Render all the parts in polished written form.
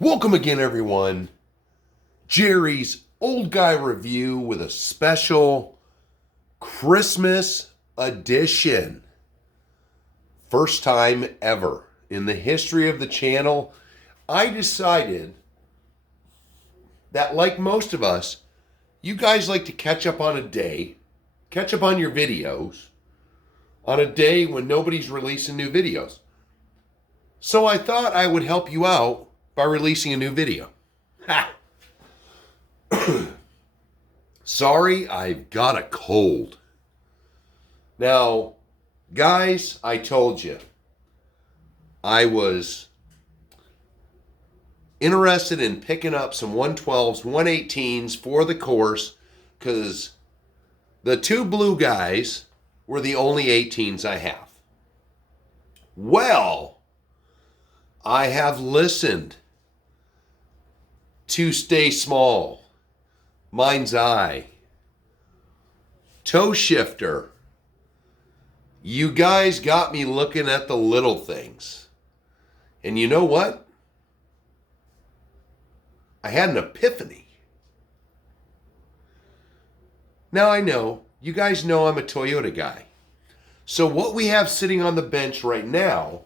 Welcome again, everyone. Jerry's Old Guy Review with a special Christmas edition. First time ever in the history of the channel, I decided that, like most of us, you guys like to catch up on your videos on a day when nobody's releasing new videos. So I thought I would help you out by releasing a new video. Ha! Sorry, I've got a cold. Now, guys, I told you I was interested in picking up some 112s, 118s for the course because the two blue guys were the only 18s I have. Well, I have listened to Stay Small, Mind's Eye, Toe Shifter. You guys got me looking at the little things. And you know what? I had an epiphany. Now I know, you guys know I'm a Toyota guy. So what we have sitting on the bench right now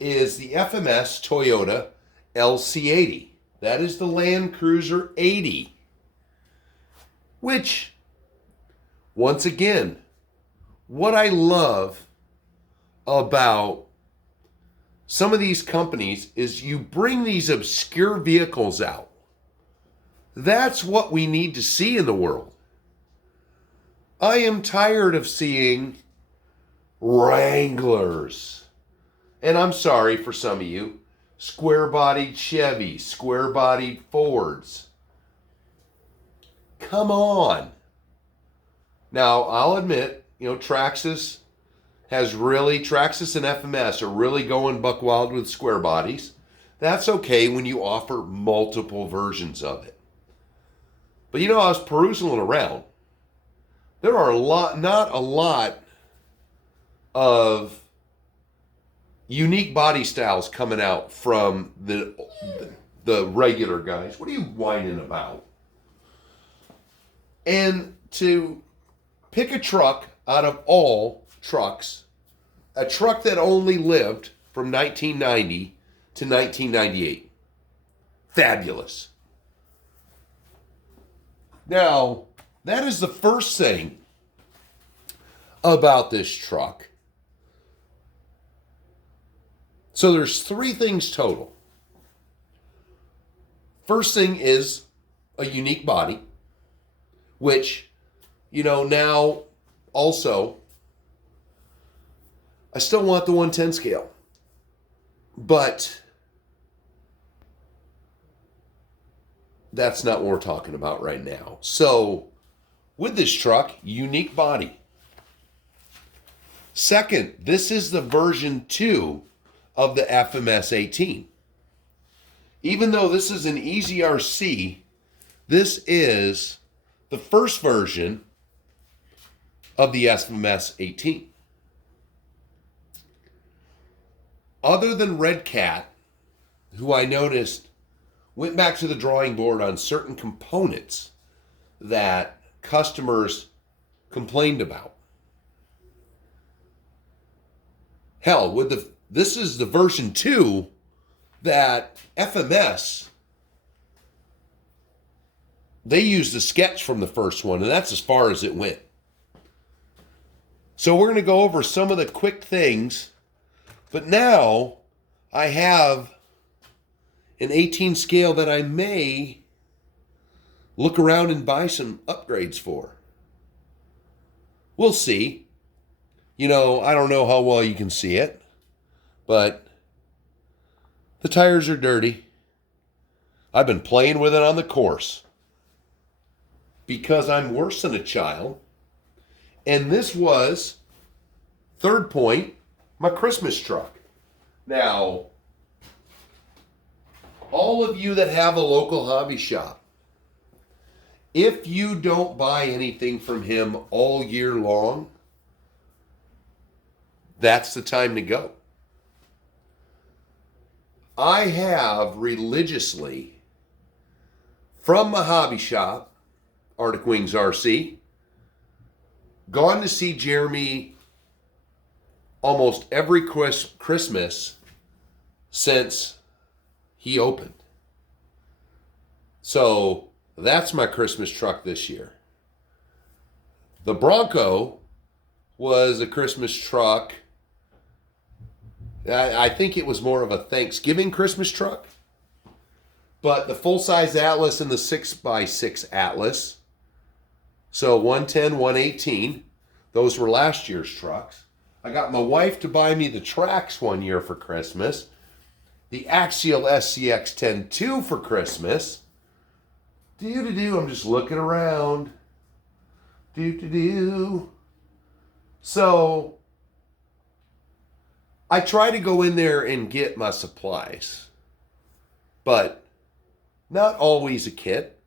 is the FMS Toyota LC80. That is the Land Cruiser 80. Which, once again, what I love about some of these companies is you bring these obscure vehicles out. That's what we need to see in the world. I am tired of seeing Wranglers. And I'm sorry for some of you. Square-bodied Chevys, square-bodied Fords. Come on. Now, I'll admit, Traxxas and FMS are really going buck wild with square bodies. That's okay when you offer multiple versions of it. But I was perusing around. There are not a lot of unique body styles coming out from the regular guys. What are you whining about? And to pick a truck out of all trucks, a truck that only lived from 1990 to 1998. Fabulous. Now, that is the first thing about this truck. So there's three things total. First thing is a unique body, which, now also, I still want the 110 scale, but that's not what we're talking about right now. So with this truck, unique body. Second, this is the version 2 of the FMS 18. Even though this is an EZRC, this is the first version of the FMS 18. Other than Red Cat, who I noticed went back to the drawing board on certain components that customers complained about. Hell, this is the version 2 that FMS, they used the sketch from the first one, and that's as far as it went. So we're going to go over some of the quick things, but now I have an 18 scale that I may look around and buy some upgrades for. We'll see. I don't know how well you can see it, but the tires are dirty. I've been playing with it on the course because I'm worse than a child. And this was, third point, my Christmas truck. Now, all of you that have a local hobby shop, if you don't buy anything from him all year long, that's the time to go. I have religiously, from my hobby shop, Arctic Wings RC, gone to see Jeremy almost every Christmas since he opened. So that's my Christmas truck this year. The Bronco was a Christmas truck. I think it was more of a Thanksgiving Christmas truck. But the full-size Atlas and the 6x6 Atlas, so 110, 118, those were last year's trucks. I got my wife to buy me the tracks one year for Christmas. The Axial SCX 10.2 for Christmas. I'm just looking around. So I try to go in there and get my supplies, but not always a kit.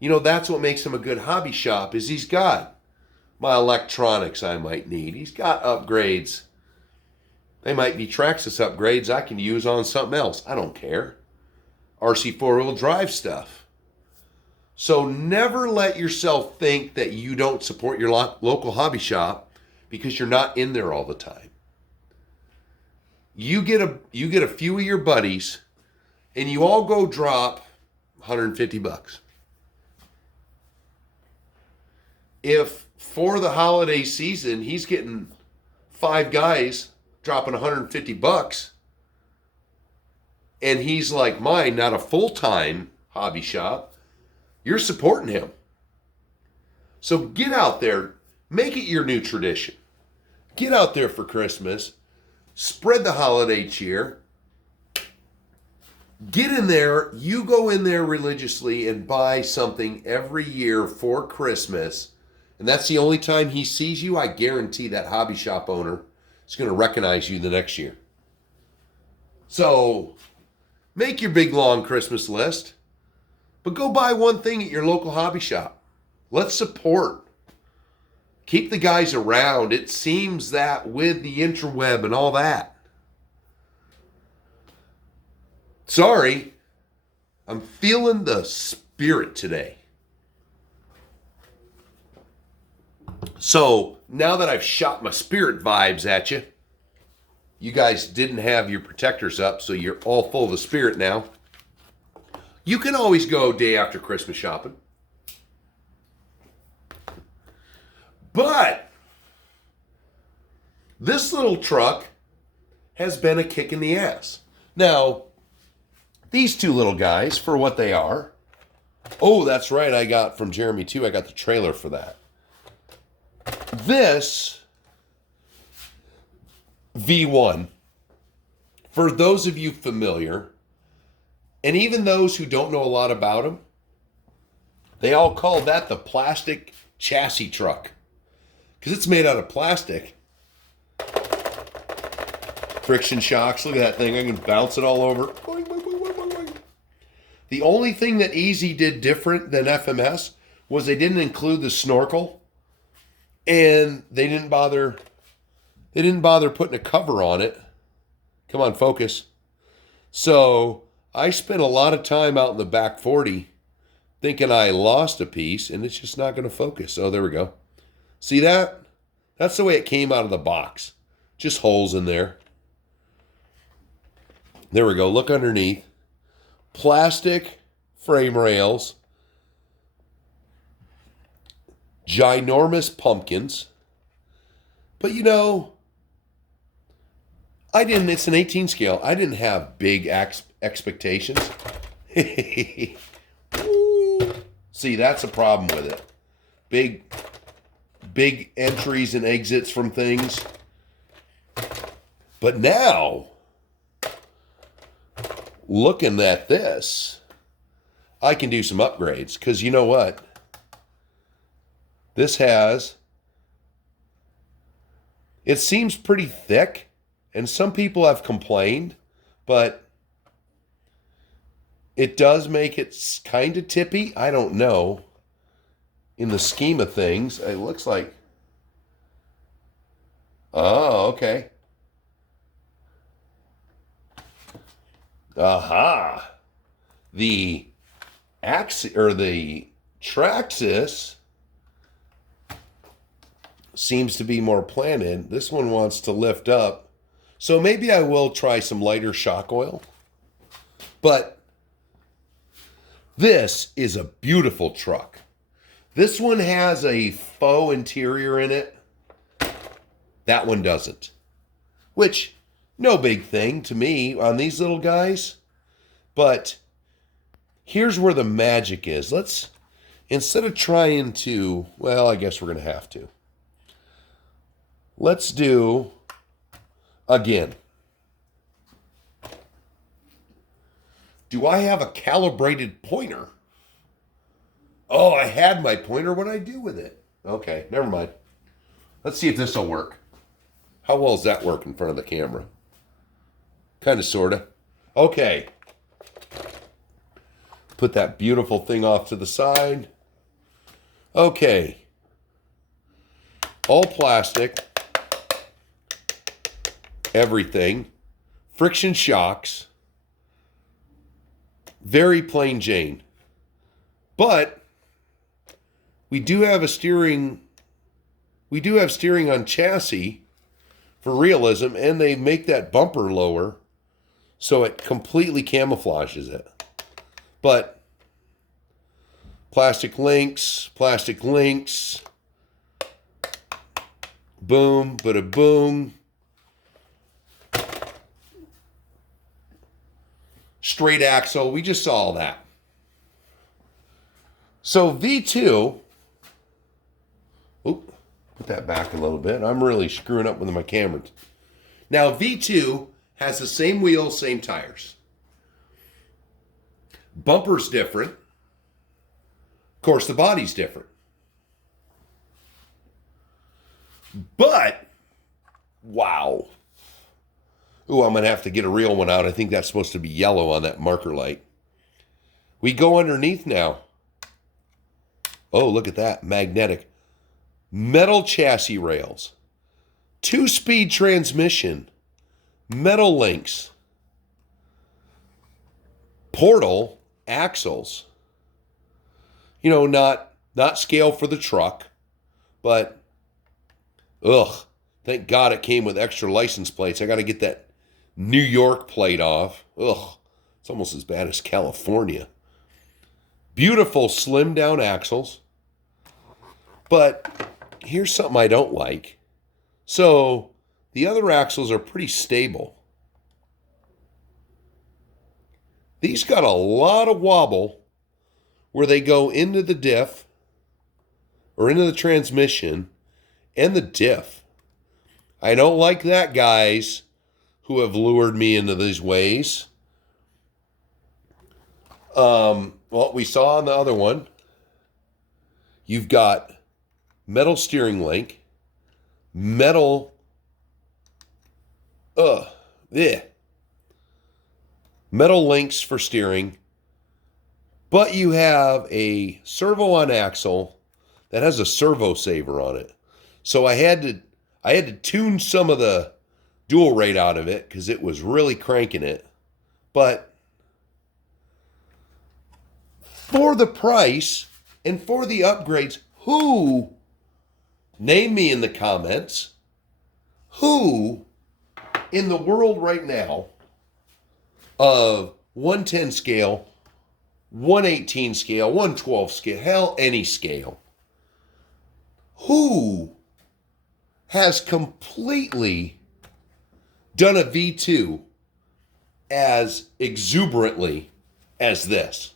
You know, that's what makes him a good hobby shop, is he's got my electronics I might need. He's got upgrades. They might be Traxxas upgrades I can use on something else. I don't care. RC four-wheel drive stuff. So never let yourself think that you don't support your local hobby shop because you're not in there all the time. You get a few of your buddies and you all go drop $150. If for the holiday season he's getting 5 guys dropping $150 and he's like mine, not a full-time hobby shop, you're supporting him. So get out there, make it your new tradition. Get out there for Christmas, spread the holiday cheer. Get in there, you go in there religiously and buy something every year for Christmas. And that's the only time he sees you. I guarantee that hobby shop owner is going to recognize you the next year. So make your big long Christmas list, but go buy one thing at your local hobby shop. Let's support. Keep the guys around. It seems that with the interweb and all that. Sorry, I'm feeling the spirit today. So now that I've shot my spirit vibes at you, you guys didn't have your protectors up, so you're all full of the spirit now. You can always go day after Christmas shopping. But this little truck has been a kick in the ass. Now, these two little guys, for what they are. Oh, that's right. I got from Jeremy too. I got the trailer for that. This V1, for those of you familiar, and even those who don't know a lot about them, they all call that the plastic chassis truck because it's made out of plastic. Friction shocks. Look at that thing. I can bounce it all over. The only thing that Easy did different than FMS was they didn't include the snorkel, and they didn't bother putting a cover on it. Come on, focus. So I spent a lot of time out in the back 40 thinking I lost a piece, and it's just not going to focus. Oh, there we go. See that? That's the way it came out of the box. Just holes in there. There we go. Look underneath. Plastic frame rails. Ginormous pumpkins. But you know, it's an 18 scale. I didn't have big expectations. See, that's a problem with it. Big entries and exits from things. But now, looking at this, I can do some upgrades. Because you know what? This it seems pretty thick. And some people have complained. But it does make it kind of tippy. I don't know. In the scheme of things, it looks like... Oh, okay. Aha. The the Traxxas seems to be more planted. This one wants to lift up. So maybe I will try some lighter shock oil. But this is a beautiful truck. This one has a faux interior in it. That one doesn't. Which, no big thing to me on these little guys. But here's where the magic is. Let's, instead of trying to, well, I guess we're going to have to. Let's do, again. Do I have a calibrated pointer? Oh, I had my pointer. What did I do with it? Okay, never mind. Let's see if this will work. How well does that work in front of the camera? Kind of, sort of. Okay. Put that beautiful thing off to the side. Okay. All plastic. Everything. Friction shocks. Very plain Jane. But we do have a steering. We do have steering on chassis for realism, and they make that bumper lower so it completely camouflages it. But plastic links, boom, bada boom. Straight axle, we just saw all that. So V2, oop, put that back a little bit. I'm really screwing up with my camera. Now V2 has the same wheels, same tires. Bumper's different. Of course, the body's different. But, wow. Ooh, I'm going to have to get a real one out. I think that's supposed to be yellow on that marker light. We go underneath now. Oh, look at that. Magnetic. Metal chassis rails. 2-speed transmission. Metal links. Portal axles. You know, not scale for the truck, but thank God it came with extra license plates. I got to get that New York plate off. It's almost as bad as California. Beautiful slim down axles. But here's something I don't like. So the other axles are pretty stable. These got a lot of wobble where they go into the diff or into the transmission and the diff. I don't like that, guys, who have lured me into these ways. Well, we saw on the other one, you've got metal steering link, metal, metal links for steering, but you have a servo on axle that has a servo saver on it. So I had to tune some of the dual rate out of it because it was really cranking it. But for the price and for the upgrades, who, name me in the comments, who in the world right now of 110 scale, 118 scale, 112 scale, hell, any scale, who has completely done a V2 as exuberantly as this?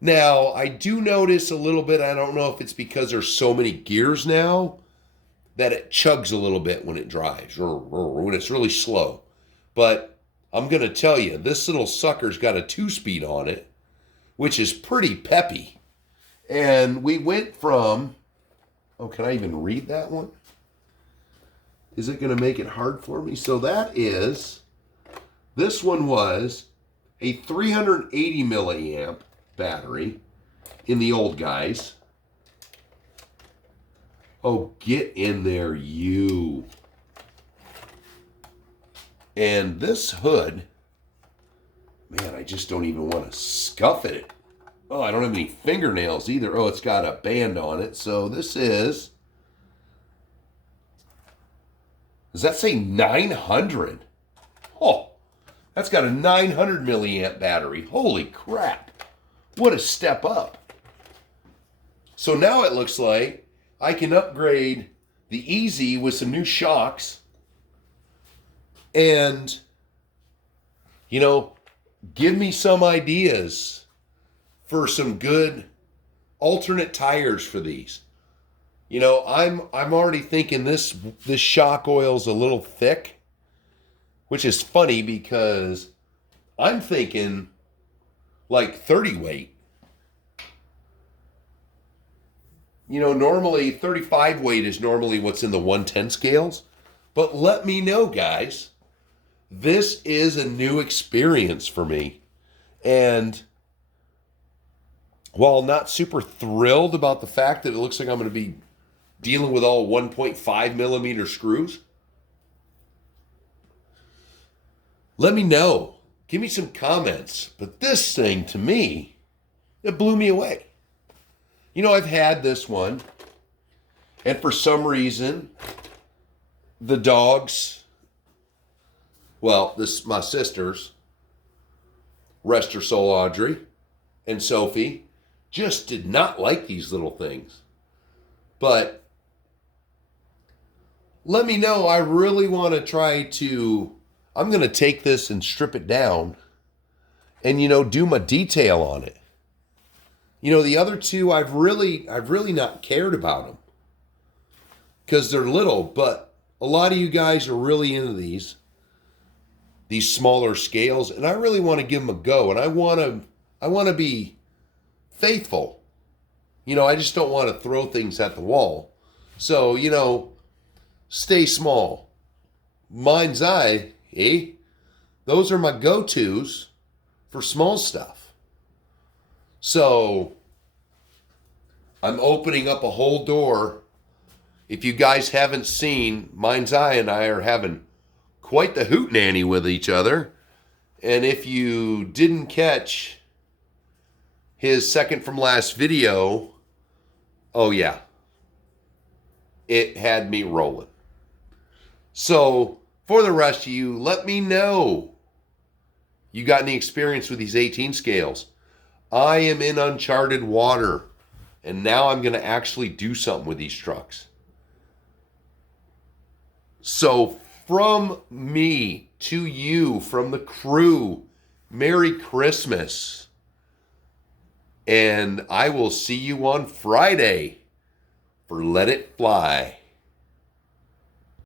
Now, I do notice a little bit, I don't know if it's because there's so many gears now, that it chugs a little bit when it drives, or when it's really slow. But I'm going to tell you, this little sucker's got a 2-speed on it, which is pretty peppy. And we went from, oh, can I even read that one? Is it going to make it hard for me? So that is, this one was a 380 milliamp battery in the old guys. Oh, get in there, you. And this hood Man, I just don't even want to scuff it. Oh, I don't have any fingernails either. Oh, it's got a band on it. So this is, does that say 900? Oh, that's got a 900 milliamp battery. Holy crap. What a step up. So now it looks like I can upgrade the Easy with some new shocks and, you know, give me some ideas for some good alternate tires for these. You know, I'm already thinking this shock oil's a little thick, which is funny because I'm thinking like 30 weight. You know, normally 35 weight is normally what's in the 110 scales. But let me know, guys. This is a new experience for me. And while not super thrilled about the fact that it looks like I'm going to be dealing with all 1.5 millimeter screws, let me know. Give me some comments. But this thing, to me, it blew me away. You know, I've had this one, and for some reason, the dogs, well, my sisters, rest her soul, Audrey and Sophie, just did not like these little things. But let me know. I really want to try to, I'm going to take this and strip it down and, you know, do my detail on it. You know, the other two, I've really not cared about them because they're little, but a lot of you guys are really into these smaller scales, and I really want to give them a go, and I want to be faithful. You know, I just don't want to throw things at the wall. So, you know, stay small. Mind's eye, eh? Those are my go-tos for small stuff. So I'm opening up a whole door. If you guys haven't seen, Mind's Eye and I are having quite the hootenanny with each other. And if you didn't catch his second from last video, oh yeah, it had me rolling. So for the rest of you, let me know you got any experience with these 18 scales. I am in uncharted water, and now I'm going to actually do something with these trucks. So from me to you, from the crew, Merry Christmas. And I will see you on Friday for Let It Fly.